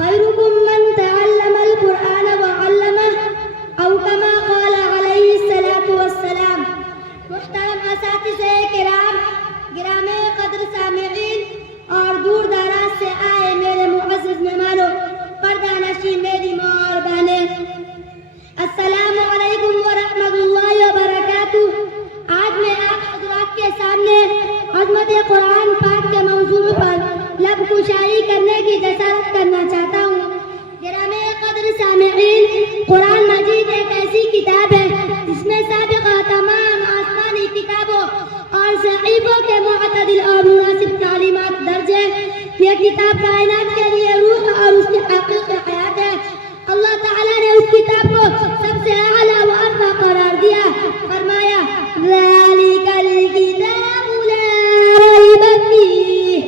خيركم من تعلم القرآن وعلمه أو كما قال عليه الصلاة والسلام. محترم اساتذہ کرام، گرامی قدر سامعین اور دور دراز سے آئے میرے معزز مہمانوں، پردہ نشین میری ماں اور بہنیں، السلام علیکم ورحمۃ اللہ وبرکاتہ۔ آج میں آپ حضرات کے سامنے عظمت قرآن پاک کے موضوع پر لب کشائی کرنے کی جسارت کرنا چاہتا ہوں۔ گرامی قدر سامعین، قرآن مجید ایک ایسی کتاب ہے جس میں سابقہ تمام آسمانی کتابوں اور صحیفوں کے معتدل اور مناسب تعلیمات درج ہے۔ یہ کتاب کائنات کے لیے روح اور اس کی حقیقی حیات ہے۔ اللہ تعالیٰ نے اس کتاب کو سب سے اعلیٰ و ارفع قرار دیا، فرمایا ذالک الکتاب لا ریب فیہ،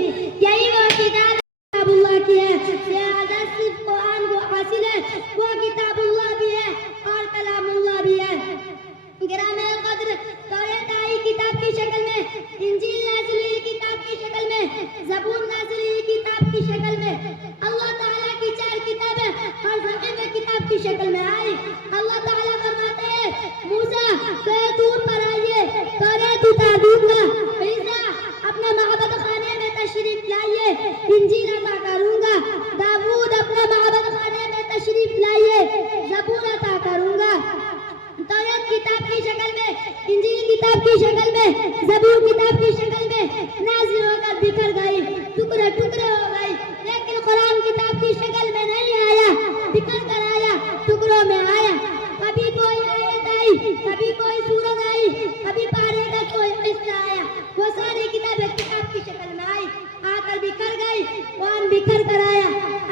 یہی وہ کتاب کتاب اللہ کی ہے۔ لہذا صرف قرآن کو حاصل ہے، وہ کتاب اللہ بھی ہے اور کلام اللہ بھی ہے۔ گرامی قدر، توریت آئی کتاب کی شکل میں، انجیل نازل ہوئی کتاب کی شکل میں، زبور نازل ہوئی کتاب کی شکل میں، اللہ تعالیٰ کی 4 کتابیں ہر صحیفے کتاب کی شکل میں آئی۔ اللہ تعالیٰ فرماتے ہیں موسیٰ تو طور پر آئیے، توریت اتار دوں گا، عیسیٰ اپنے معبد خانے میں تشریف لائیے، انجیل عطا کروں گا، داؤد اپنے معبد خانے میں تشریف لائیے، زبور عطا کروں گا۔ توریت کتاب کی شکل میں، انجیل کتاب کی شکل میں، زبور کتاب کی شکل میں نازل ہو کر بکھر گئی، ٹکڑے ٹکڑے ہو گئی، لیکن قرآن کتاب کی شکل میں نہیں آیا، بکھر کر آیا، ٹکڑوں میں آیا۔ کبھی کوئی آیت آئی، کبھی کوئی سورت آئی، کبھی پارے کا کوئی حصہ آیا، وہ ساری کتابیں کتاب کی شکل میں آئی، آ کر بکھر گئی، قرآن بکھر کر آیا۔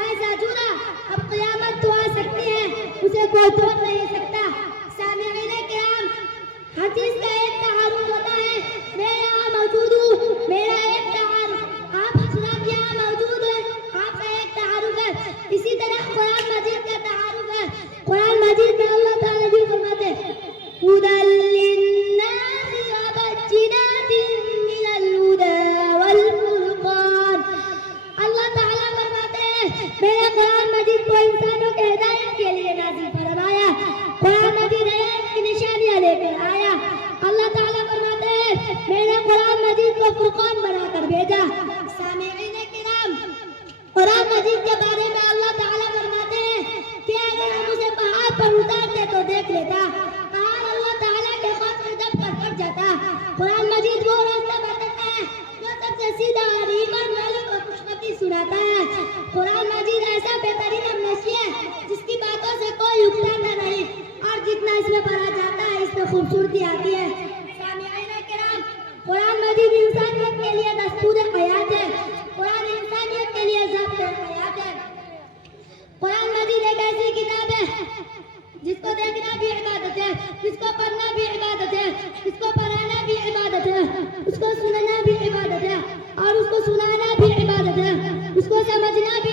ایسا جڑا اب قیامت تو آ سکتی ہے، اسے کوئی توڑ نہیں سکتا۔ سامعین کرام، ہر چیز کا ایک تعارف ہوتا ہے۔ میں یہاں موجود ہوں، میرا ایک تعارف، آپ حضرات یہاں موجود ہیں، آپ کا ایک تعارف ہے۔ اسی طرح قرآن مجید کا تعارف ہے۔ قرآن مجید میں اللہ تعالیٰ جی فرماتے ہیں ہدی للناس وبینات من الہدی والفرقان۔ اللہ تعالیٰ فرماتے ہیں میں نے قرآن مجید کو انسانوں کے ہدایت کے لیے نازل فرمایا، قرآن مجید ہدایت کی نشانیاں لے کر آیا۔ اللہ تعالیٰ فرماتے ہیں میں نے قرآن مجید کو فرقان بنا کر بھیجا۔ سامعین کرام، قرآن مجید کے بارے میں اللہ تعالیٰ فرماتے ہیں کہ اگر ہم اسے پہاڑ پر اتارتے تو دیکھ لیتا، پہاڑ اللہ تعالیٰ کے خوف سے دب کر پڑ جاتا۔ قرآن مجید وہ راستہ بتاتا ہے جو سب سے سیدھا اور ایمان والوں کو خوشخبری سناتا ہے۔ قرآن مجید ایسا بہترین امنشی ہے جس کی باتوں سے کوئی اکتانا نہیں، اور جتنا اس میں پڑھا جاتا ہے اس میں خوبصورتی آتی ہے۔ سامعین کرام، قرآن مجید انسانیت کے لیے دستور حیات ہے، قرآن انسانیت کے لیے ضابطۂ حیات ہے۔ قرآن مجید ایک ایسی کتاب ہے جس کو دیکھنا بھی عبادت ہے، جس کو پڑھنا بھی عبادت ہے، جس کو پڑھانا بھی عبادت ہے، اس کو سننا بھی عبادت ہے، اور اس کو سنانا بھی عبادت ہے، اس کو سمجھنا بھی